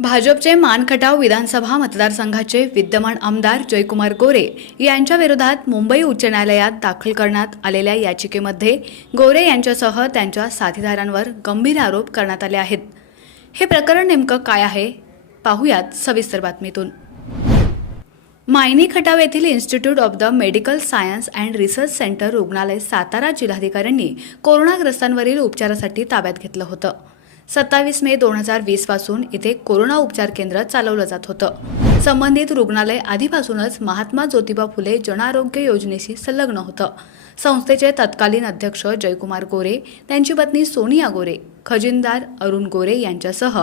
भाजपचे मानखटाव विधानसभा मतदारसंघाचे विद्यमान आमदार जयकुमार गोरे यांच्या विरोधात मुंबई उच्च न्यायालयात दाखल करण्यात आलेल्या याचिकेमध्ये गोरे यांच्यासह त्यांच्या साथीदारांवर गंभीर आरोप करण्यात आले आहेत. हे प्रकरण नेमकं काय आहे? पाहुयात सविस्तर बातमीतून. मायनी खटाव येथील institute of the medical science and research centre रुग्णालय सातारा जिल्हाधिकाऱ्यांनी कोरोनाग्रस्तांवरील उपचारासाठी ताब्यात घेतलं होतं. सत्तावीस मे दोन हजार वीसपासून इथे कोरोना उपचार केंद्र चालवलं जात होतं. संबंधित रुग्णालय आधीपासूनच महात्मा ज्योतिबा फुले जनआरोग्य योजनेशी संलग्न होतं. संस्थेचे तत्कालीन अध्यक्ष जयकुमार गोरे त्यांची पत्नी सोनिया गोरे खजिनदार अरुण गोरे यांच्यासह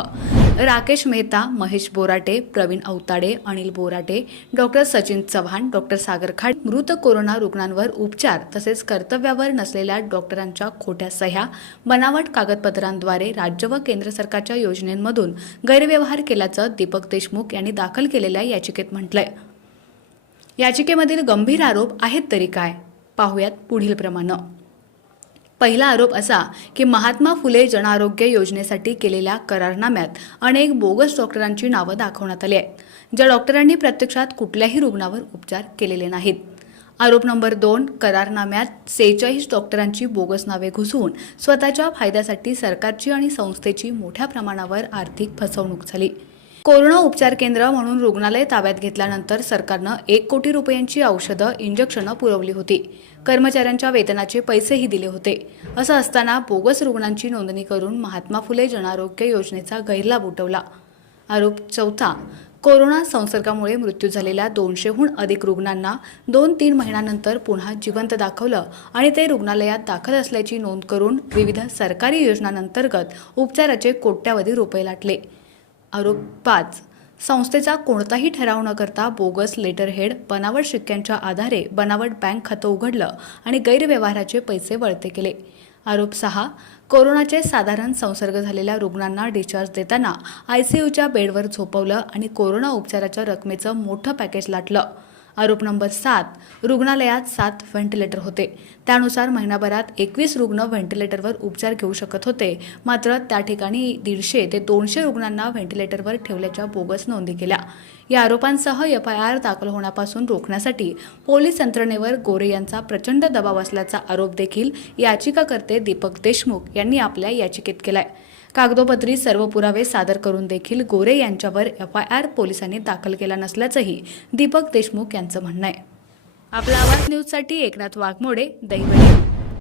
राकेश मेहता महेश बोराटे प्रवीण अवताडे अनिल बोराटे डॉक्टर सचिन चव्हाण डॉक्टर सागर खाड मृत कोरोना रुग्णांवर उपचार तसेच कर्तव्यावर नसलेल्या डॉक्टरांच्या खोट्या सह्या बनावट कागदपत्रांद्वारे राज्य व केंद्र सरकारच्या योजनेंमधून गैरव्यवहार केल्याचं दीपक देशमुख यांनी दाखल केलेल्या याचिकेत म्हटलंय. याचिकेमधील गंभीर आरोप आहेत तरी काय? पाहुयात पुढील प्रमाणे. पहिला आरोप असा की महात्मा फुले जनआरोग्य योजनेसाठी केलेल्या करारनाम्यात अनेक बोगस डॉक्टरांची नावं दाखवण्यात आली आहेत. ज्या डॉक्टरांनी प्रत्यक्षात कुठल्याही रुग्णावर उपचार केलेले नाहीत. आरोप नंबर दोन करारनाम्यात सेहेचाळीस डॉक्टरांची बोगस नावे घुसवून स्वतःच्या फायद्यासाठी सरकारची आणि संस्थेची मोठ्या प्रमाणावर आर्थिक फसवणूक झाली. कोरोना उपचार केंद्र म्हणून रुग्णालय ताब्यात घेतल्यानंतर सरकारनं एक कोटी रुपयांची औषधं इंजेक्शनं पुरवली होती. कर्मचाऱ्यांच्या वेतनाचे पैसेही दिले होते. असं असताना बोगस रुग्णांची नोंदणी करून महात्मा फुले जनआरोग्य योजनेचा गैरलाभ उठवला. आरोप चौथा कोरोना संसर्गामुळे मृत्यू झालेल्या दोनशेहून अधिक रुग्णांना दोन तीन महिन्यानंतर पुन्हा जिवंत दाखवलं आणि ते रुग्णालयात दाखल असल्याची नोंद करून विविध सरकारी योजनांतर्गत उपचाराचे कोट्यावधी रुपये लाटले. आरोप पाच. संस्थेचा कोणताही ठराव न करता बोगस लेटरहेड बनावट शिक्क्यांच्या आधारे बनावट बँक खातं उघडलं आणि गैरव्यवहाराचे पैसे वळते केले. आरोप सहा. कोरोनाचे साधारण संसर्ग झालेल्या रुग्णांना डिस्चार्ज देताना आयसीयूच्या बेडवर झोपवलं आणि कोरोना उपचाराच्या रकमेचं मोठं पॅकेज लाटलं. आरोप नंबर सात रुग्णालयात सात व्हेंटिलेटर होते. त्यानुसार महिनाभरात एकवीस रुग्ण व्हेंटिलेटरवर उपचार घेऊ शकत होते. मात्र त्या ठिकाणी दीडशे ते दोनशे रुग्णांना व्हेंटिलेटरवर ठेवल्याच्या बोगस नोंदी केल्या. या आरोपांसह एफ आय आर दाखल होण्यापासून रोखण्यासाठी पोलीस यंत्रणेवर गोरे यांचा प्रचंड दबाव असल्याचा आरोप देखील याचिकाकर्ते दीपक देशमुख यांनी आपल्या याचिकेत केलाय. कागदोपत्री सर्व पुरावे सादर करून देखील गोरे यांच्यावर एफ आय आर पोलिसांनी दाखल केला नसल्याचंही दीपक देशमुख यांचं म्हणणं आहे. आपला आवाज न्यूजसाठी एकनाथ वाघमोडे दहिवडी